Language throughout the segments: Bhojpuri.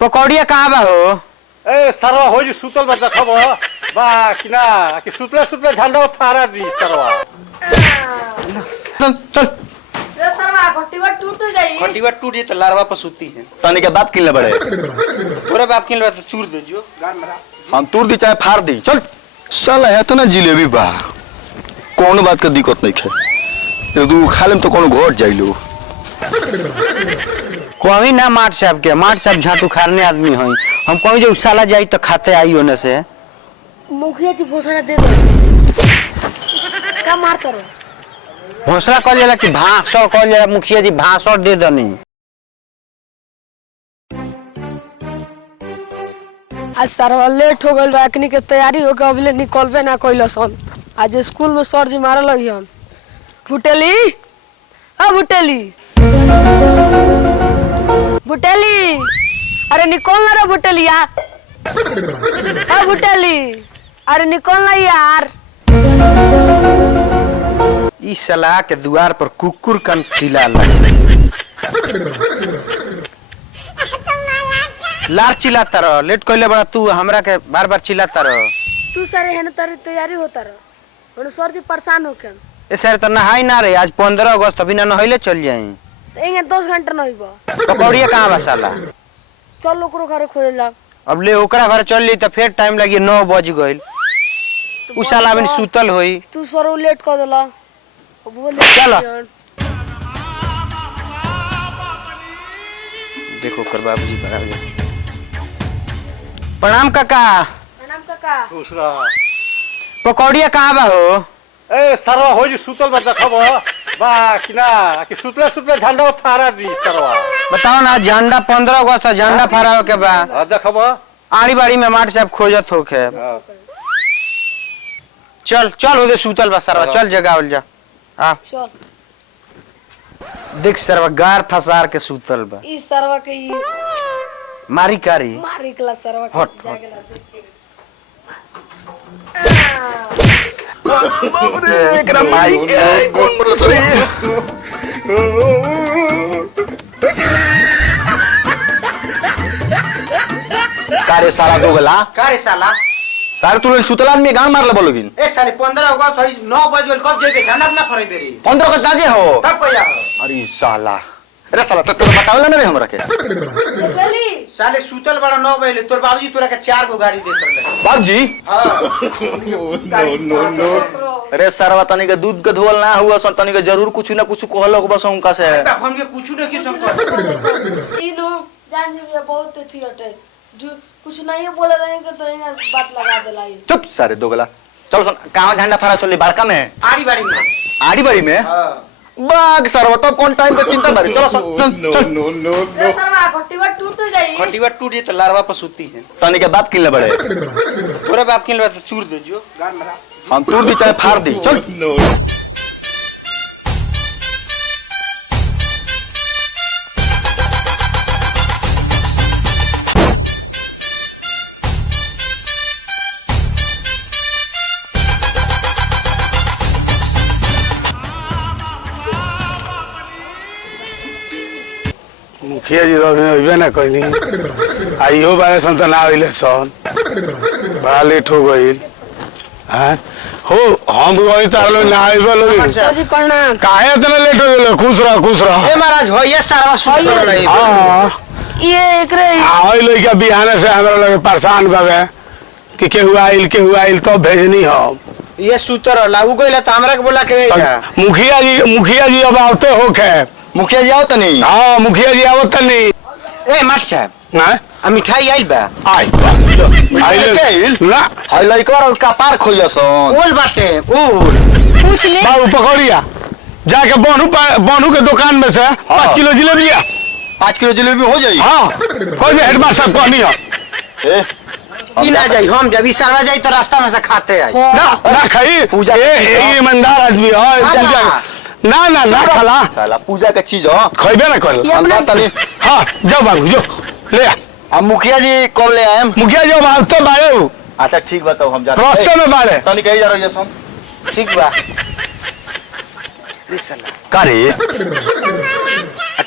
पकौड़िया कहाँ बा हो? ए सरवा हो जी सुतल बा देखब बा कि ना कि सुतले सुतले झंडा फाड़ा दी सरवा। चल चल रे सरवा घटिवा टूट जाई। खटिवा टूट जाई त लारवा पर सूती है। तनी के बाप किनले बड़े तोरे बाप किन ले त तूर दे जो गान में हम तूर दी चाहे फाड़ दी। चल साला है तो ना जिलेबी बा कौन बात का दिक्कत नहीं है तू खा लेम तो कोनो घोट जाइलो कोई ना माट साहब झाटू खारने आदमी हई हम कहीं जो साला जाई तो खाते आई होने से मुखिया जी भोसड़ा दे दो का मारता रो भोसड़ा कह जाला कि भाषण कह जाला मुखिया जी भाषण दे दनी। आज सरवा लेट हो गइल बा अखनी के तैयारी हो के अबले निकलबे ना कइलसन। आज स्कूल में सर जी मारल हन भुटेली भुटेली भुटेली अरे निकल ना रे भुटेलिया भुटेली अरे निकल ना यार। इस सलाह के द्वार पर कुकुर कन चिल्लाला लार चिल्लाता रह लेट कइले बड़ा तू हमरा के बार बार चिल्लाता रह। तू सर है ना तेरी तैयारी होता रह और सर जी परेशान हो के ए सर तो नहाई ना रे आज 15 अगस्त अभी ना नहइले चल जाई एंगे 10 घंटा नहीं बा पकौड़िया कहाँ बा साला? चल ओकरो घरे खोले ला अब ले ओकरा घर चल ली तो फिर टाइम लगी 9 बज गइल उ साला अभी सुतल होई। तू सर लेट कर देला बोले चल देखो कर बाबूजी बराबर प्रणाम काका। प्रणाम काका। दूसरा पकौड़िया कहाँ बा हो? ए सरवा हो जी सुतल बा देखब बा कि ना कि सुतले सुतले झंडा फाड़ा दी सरवा। बताओ ना झंडा 15 अगस्त झंडा फहरावे के बा देखब आड़ी बाड़ी में माट साहब खोजत होके चल चल उधर सुतल बा सरवा चल जगावल जा आ चल देख सरवा गार फसार के सुतल बा ई सरवा के ई मारी कारी मारी कला सरवा के हट, जागेला बाप रे एकरा माई के कौन मरत रे कारे साला दोगला का रे साला सारे तू लोग सुतला में गान मारला बोलोगिन ए साले 15 अगस्त हई 9 बजे कब जेबे झंडा ना फरई बेरी 15 अगस्त ताजे हो तब कहिया हो। अरे साला अरे साला तो बतावला ना रे हमरा के देखली साले सुतल बड़ा 9 बजे तोर बाबूजी तोरा के 4 गो गाड़ी देत रहे। बाबूजी नो अरे सरवा तनी के दूध के धोवल ना हुआ सन तनी के जरूर कुछ ना कुछ कहलो बस उनका से बाप हम के कुछ नहीं की संकर तीनों जान जी ये बहुत थी हटे जो कुछ नहीं बोले रहेंगे तो इन्हें बात लगा देला ये चुप सारे दोगला चलो सन कहां झंडा फहरा चली बड़का में आड़ी बाड़ी में आड़ी बड़ी में हां बाग सरवा तो कौन टाइम का चिंता बारी चलो चल चल रे सरवा घटिवा टूट जाई खटिवा टूट जाई त लारवा पर सूती है। तनी के बाप किनले बड़े तोरे बाप किन ले त तूर दे जो गान में हम तूर दी चाहे फाड़ दी चल मुखिया जी अबे ना कहनी आइयो बारे सन ना आइले सन बड़ा लेट हो गई हां हो हम गई तार लो ना आइबो लोग सर जी प्रणाम। काहे इतना लेट हो गेलो खुश रह ए महाराज हो ये सारा सुतल रही हां ये एकरे आई लइका बिहाने से हमरा लगे परेशान बाबे कि केहू आइल तो भेजनी हम ये सुतर लागू गइला त हमरा के बोला के मुखिया जी अब आवते होखे मुखिया जी आओ तनी हां मुखिया जी आवत नहीं ए माट साहब हां आ मिठाई आइल बा आइल ना हाय लइका और कपार खोजसन ओल बाटे ओल पूछ ले बाबू पकौड़िया जाके बोनू के दुकान में से 5 किलो जिलेबी 5 किलो जलेबी हो जाई हाँ कोई भी हेडमास्टर साहब कहनी है ए ई ना जाई हम जब ई सरवा जाई तो रास्ता में से खाते आई ना रखई पूजा ये ईमानदार आदमी है पूजा ना खाला साला पूजा के चीज हो खइबे ना कर अंदर तनी हाँ जाओ बाबू जो ले आ हम मुखिया जी कॉल ले आए मुखिया जी बात तो बारे हो अच्छा ठीक बताओ हम जा रास्ते में बारे तनी कहीं जा रही है हम ठीक बा रे साला का रे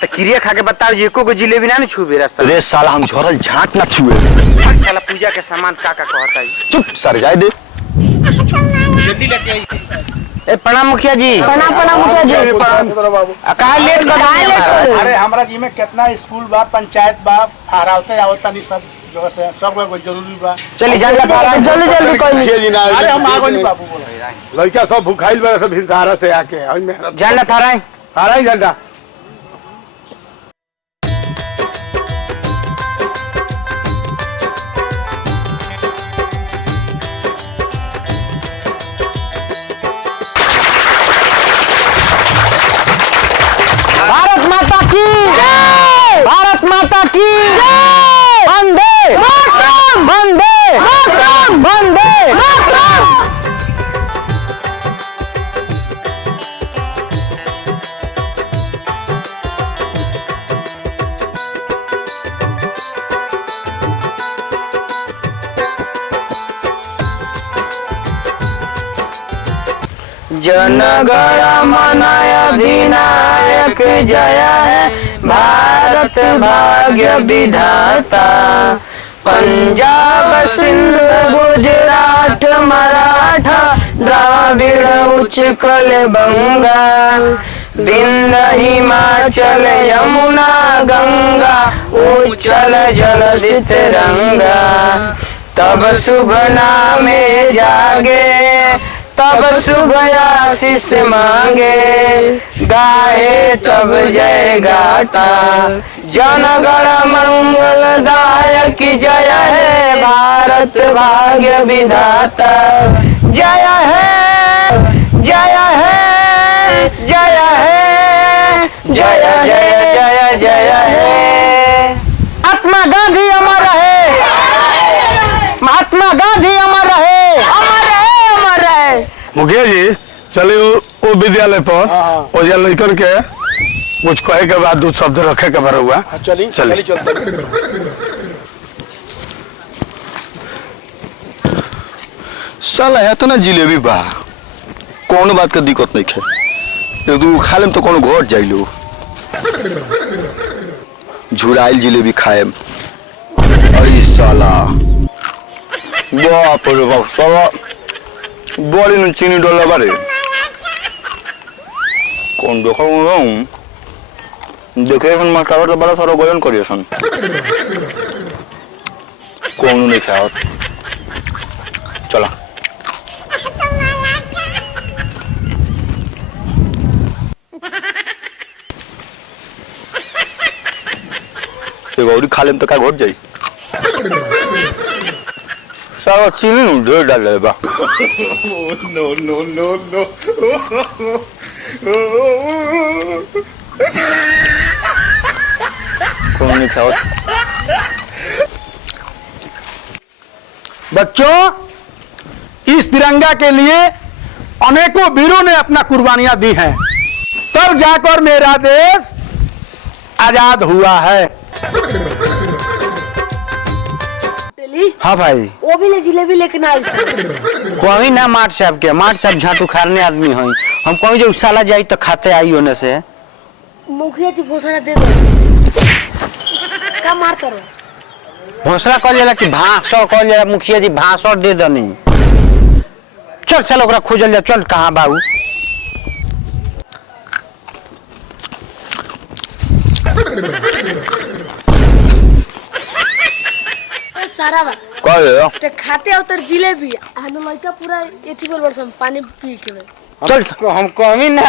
तो क्रिया खा के बताओ जी एको को जिलेबी ना छुबे रास्ता रे साला हम झोरल झाट ना छुए। हर साला पूजा के सामान का कहता है। चुप सर जाए दे। जल्दी लेके आई। ए प्रणाम मुखिया जी। प्रणाम मुखिया जी। कहा लेट कर अरे हमरा जी में कितना स्कूल बा पंचायत बा हरावते आवता नहीं सब जगह से सब कोई जरूरी बा। चली झंडा फहरा जल्दी कोई नहीं। अरे हम आगो नहीं बाबू बोला लड़का सब भूखाइल बा सब हिंसारा से आके झंडा फहराए। हारा ही झंडा। भारत माता की जय। भारत माता की जय। वंदे मातरम। वंदे मातरम। वंदे मातरम। जनगण मन अधिनायक जय है भारत भाग्य विधाता। पंजाब सिंध गुजरात मराठा द्राविड़ उत्कल बंगा विंध्य हिमाचल यमुना गंगा उच्चल जलधि तिरंगा। तब शुभ नामे जागे तब शुभ आशीष मांगे गाए तब जय गाता। जनगण मंगलदायक जय है भारत भाग्य विधाता। जय है जय है जय है जय जय जय जय है। महात्मा गांधी अमर रहे। महात्मा गांधी अमर रहे। मुखिया जी चले वो विद्यालय पर और जा लड़कन के कुछ कहे के बाद दो शब्द रखे के बार हुआ। चली चली साला है तो ना जिलेबी बा कौन बात का दिक्कत नहीं है। यदि खा लेम तो कौन घट जाइलो। झुराइल जिलेबी खाएम। अरे साला बाप रे बाप साला बड़ी न चीनी डोला बारे कौन देखो देखे मसाला तो बड़ा सारा गोयन करिए सन कौन नहीं खाओ। चला खा लेम तो का घट जाई। सारा चीनी ढेर डाले बा। नो कौन नहीं खाओ। बच्चों इस तिरंगा के लिए अनेकों वीरों ने अपना कुर्बानियां दी हैं तब जाकर मेरा देश आजाद हुआ है। हाँ भाई वो भी ले जिलेबी लेकिन आई कोई ना माट साहब के माट साहब झाटू खाने आदमी है। हम कहीं जो साला जाई तो खाते आई होने से। मुखिया जी भोसड़ा दे दो। का मारता रहो। भोसड़ा कल जाला कि भाषण कल जाला। मुखिया जी भाषण दे दनी। चल चल ओकरा खोजल जा। चल कहाँ बाबू सारा बा कहे ते खाते उतर जिलेबी हम लड़का पूरा एथी पर बरसम पानी पी के चल हम कमी ना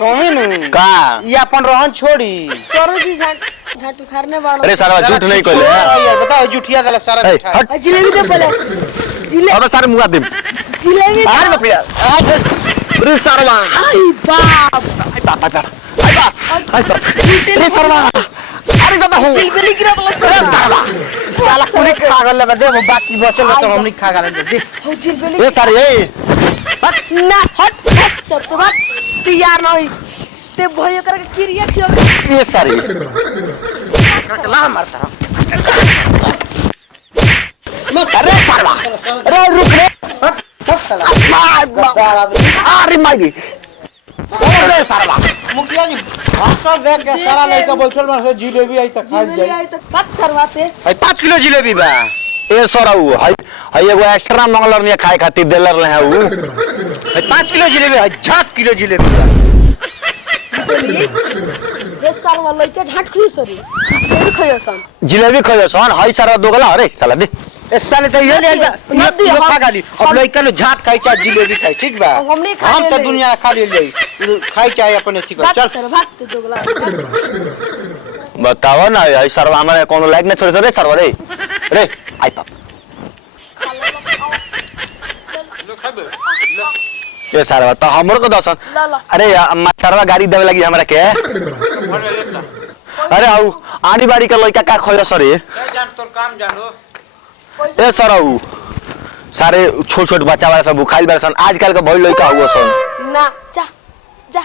कमी नु का ये अपन रहन छोड़ी। करो जी झाटू खाने वाला। अरे सारा झूठ नहीं कहले यार बताओ झूठिया दला सारा ए, मिठा। हट। जिलेबी दे पहले अबे सारे मुंह दे जिलेबी अरे बाप रे अरे सरवा आई बाप आई बाप अरे सरवा अरे दादा हो जिलेबी गिरा वाला साला कोने खा गल बे दे बाकी बचल तो हम नहीं खा गल दे। हो जिलेबी ए सारे ए हट ना हट तो बात तैयार नहीं ते भय कर के क्रिया खियो ये सारे ला मारता। अरे सरवा अरे रुक रे अरे माई रे सारा मुखिया जी भाषण दे के सारा लइका बोलछल में से जिलेबी आई त खा जिलेबी जाई आई तो बात सरवा पे भाई 5 किलो जिलेबी बा ए सराऊ हई एगो एक्स्ट्रा मंगलर नहीं खाए खातिर देलर ले उ भाई 5 किलो जिलेबी है 10 किलो जिलेबी बा ये सरवा लइके झाट खई सरी ये खइयो सन जिलेबी खइयो सन हई सारा दोगला अरे साला दे ए साले त ये ले नदी ये हम- खा गाली अब लइका नो झाट खाई चा जिलेबी खाई ठीक बा अब हमने खा हम त ले। दुनिया खा ले जाई खाई चाहे अपने ठीक बा बात चल सर भाग के दोगला बताओ ना हई सरवा हमारे कोनो लाइक ना छोड़े रे सरवा रे रे आई पाप ये सरवा तो हमरो को दसन ला ला अरे मास्टरवा गाड़ी देवे लगी हमरा के अरे आऊ आड़ी बाड़ी के लइका का खइयो सरे जान तोर काम जानो ए सराऊ सारे छोट छोट बच्चा वाला सब भुखाइल बारे सन आजकल के भइल लइका हुआ सन ना जा जा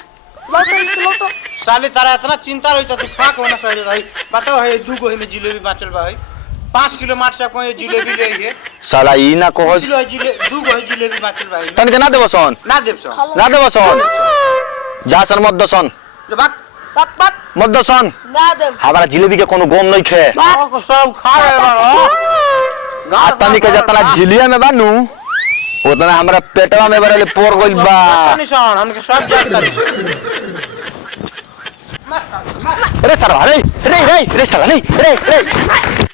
लौटो साले तारा इतना चिंता रही त तू फाक होना सही रही बताओ है 2 गो में जिलेबी बाचल बा है 5 किलो मार से कोई जिलेबी ले है साला ई ना कहो 2 गो है जिलेबी बाचल बा है तन के ना देबो सन ना देब सो ना देबो सन जा सन मत दसन जो बात बात बात मत दसन ना दे हमारा जिलेबी के कोनो गोम नहीं खे को सब खा ले आ तनी के जतना झिलिया में बानू उतना हमरा पेटवा में बरले पोर गइल बा निशान हमके सब जानकारी अरे सरवा रे रे रे रे साला नहीं रे रे